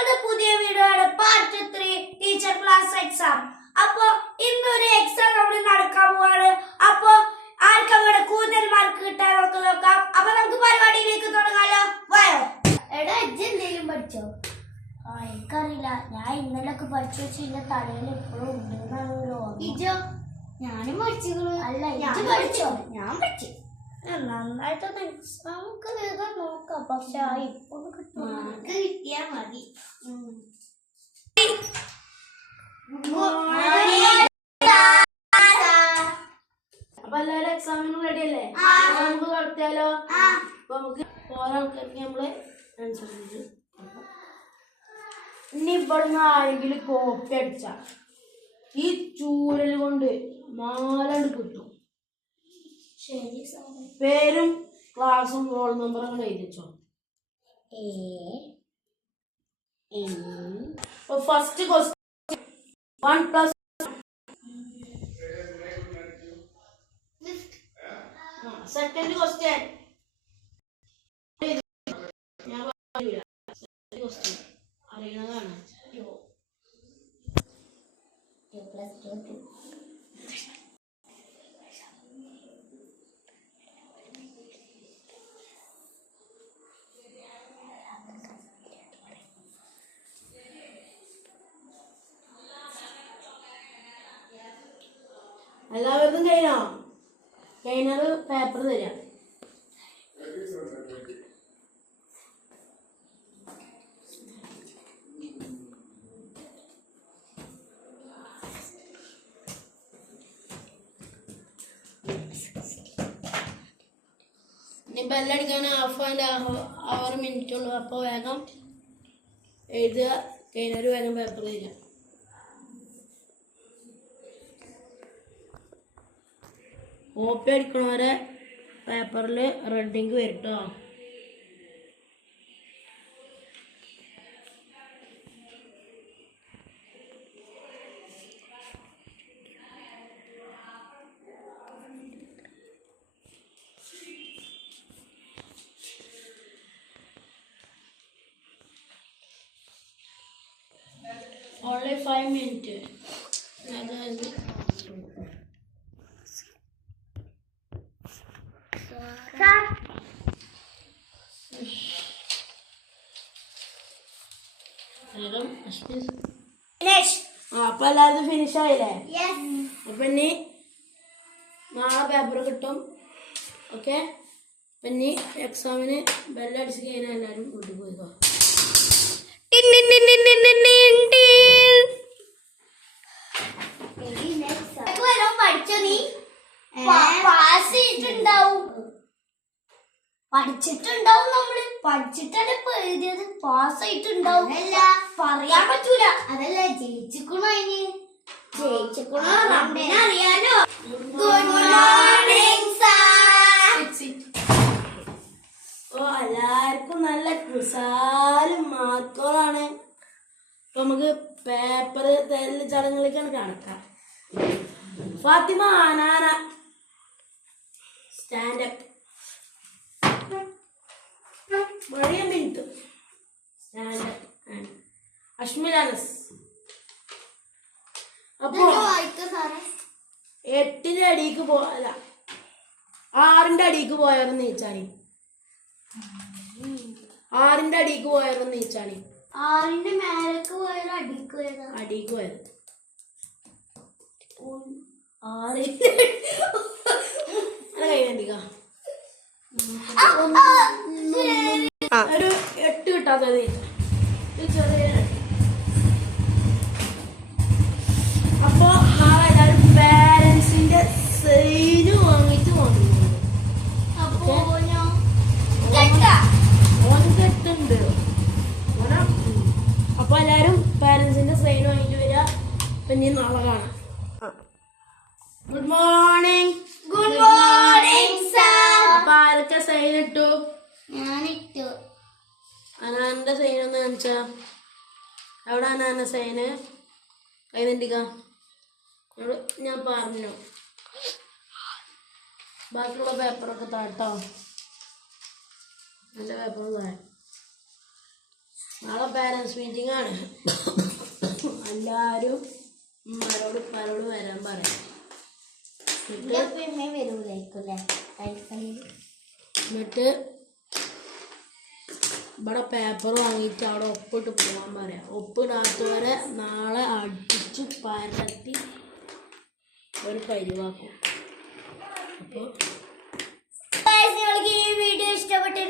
നമ്മളുടെ പുതിയ വീഡിയോയുടെ പാർട്ട് 3 ടീച്ചർ ക്ലാസ് എക്സാം. അപ്പോ ഇന്നൊരു എക്സാം നമ്മൾ നടക്കാൻ പോവാണ്. അപ്പോ ആർക്കവിടെ കൂടുതൽ മാർക്ക് കിട്ടാൻ നമുക്ക് നോക്കാം. അപ്പൊ നമുക്ക് പരിപാടിയിലേക്ക് തുടങ്ങാലോ. വായോ. എടാ ഇജ്ജ് എന്തെങ്കിലും പഠിച്ചോ? എനിക്കറിയില്ല. ഞാൻ ഇന്നലൊക്കെ പഠിച്ചു വെച്ച് എന്റെ തലയിൽ എപ്പോഴും ഉണ്ടെന്നാണല്ലോ. ഇജോ? ഞാനും പഠിച്ചു. അല്ല ഇജ്ജ് പഠിച്ചോ? ഞാൻ പഠിച്ചു. നന്നായിട്ടൊന്ന് നമുക്ക് വേഗം നോക്കാം. പക്ഷെ ഇപ്പൊ കിട്ടിയാ മതി. അപ്പൊ എല്ലാവരും എക്സാമിനും റെഡി അല്ലേ? നമുക്ക് നടത്തിയാലോ? അപ്പൊ നമുക്ക് ഓരോ ആൾക്കാർക്ക് നമ്മള് ആൻസർ ചെയ്തു. ഇനി ഇവിടുന്ന് ആരെങ്കിലും കോപ്പി അടിച്ച ഈ ചൂരൽ കൊണ്ട് നാലണ്ട് കിട്ടും. പേരും ക്ലാസും റോൾ നമ്പറും എഴുതി വെച്ചോ. First question 1+. സെക്കൻഡ് ക്വസ്റ്റ്യൻ ഞാൻ പറയില്ല. ക്വസ്റ്റ്യൻ അറിയണതാണ്. എല്ലാവർക്കും കഴിഞ്ഞത് പേപ്പർ തരാം. ഇനി ബെല്ലടിക്കാൻ 1/2 മിനിറ്റ് ഉള്ളൂ. അപ്പോൾ വേഗം എഴുതുക. കഴിഞ്ഞൊരു വേഗം പേപ്പർ തരാം. കോപ്പി അടിക്കണവരെ പേപ്പറിൽ റെഡിങ് വരും കേട്ടോ. Only 5 minutes. അപ്പൊ എല്ലാവരും ഫിനിഷ് ആയില്ലേ? അപ്പൊ ഇനി നാളെ പേപ്പർ കിട്ടും. ഓക്കെ. അപ്പൊ ഇനി എക്സാമിന് ബെല്ലടിച്ച് കഴിഞ്ഞാൽ എല്ലാവരും വീട്ടിൽ പോയിക്കോ. പഠിച്ചിട്ടുണ്ടാവും. നമ്മള് പഠിച്ചിട്ടാണ് ഇപ്പൊ എഴുതിയത്. പാസ്സായിട്ടുണ്ടാവും. പറയാൻ പറ്റൂല. അതല്ല ജയിച്ചിക്കണോ? അതിന് ജയിച്ചിക്കണോ അറിയാലോ. Good morning sir. ഓ എല്ലാവർക്കും നല്ല കുശാലും മാർക്കുകളാണ്. ഇപ്പൊ നമുക്ക് പേപ്പർ തെരഞ്ഞ ചടങ്ങുകളിലേക്കാണ് കണക്കാം. ഫാത്തിമ അനാന സ്റ്റാൻഡപ്പ്. മറിയം ബിന്ദു സ്റ്റാൻഡപ്പ്. അഷ്മിലാനസ്. അപ്പോ 8ന്റെ അടിക്ക് അല്ല 6ന്റെ അടിക്ക് പോയവരും നീച്ചാണി. 6ന്റെ അടിക്ക് പോയവരും നീച്ചാണി. 6ന്റെ മേലേക്ക് പോയത് അടിക്ക് പോയത്. അടിക്ക് പോയത് 6ന്റെ കൈകണ്ടിക്ക ഒരു 8 കിട്ടാത്തത്. അപ്പൊ നാളെ എല്ലാവരും പാരന്റ്സിന്റെ സൈന് വാങ്ങിട്ട് വന്നിട്ടുണ്ട്. ഓൻകെട്ടുണ്ട്. അപ്പൊ എല്ലാരും പാരന്റ്സിന്റെ സൈൻ വാങ്ങിട്ട് വരിക. പിന്നെ നാളെ കാണാം. Good morning. Good morning sir. അപ്പൊ ആരൊക്കെ സൈൻ ഇട്ടു? ഞാനിട്ടു. അനാന്റെ സൈൻ ഒന്ന് കാണിച്ചാ. എവിടെ അനാന്റെ സൈന്? കൈതണ്ടിക്ക. ഞാൻ പറഞ്ഞു. ബാക്കിയുള്ള പേപ്പറൊക്കെ താട്ടോ. എൻ്റെ പേപ്പർ താഴെ. നാളെ പാരൻസ് മീറ്റിംഗ് ആണ്. എല്ലാവരും ഉമ്മാരോട് ഉപ്പാരോട് വരാൻ പറയാം. എന്നിട്ട് ഇവിടെ പേപ്പർ വാങ്ങിയിട്ട് അവിടെ ഒപ്പിട്ട് പോകാൻ പറയാം. ഒപ്പിടാത്തവരെ നാളെ അടിച്ച് പരത്തി ഒരു പരിവാക്കും. അപ്പോൾ നിങ്ങൾക്ക് ഈ വീഡിയോ ഇഷ്ടപ്പെട്ടിട്ടുണ്ടെങ്കിൽ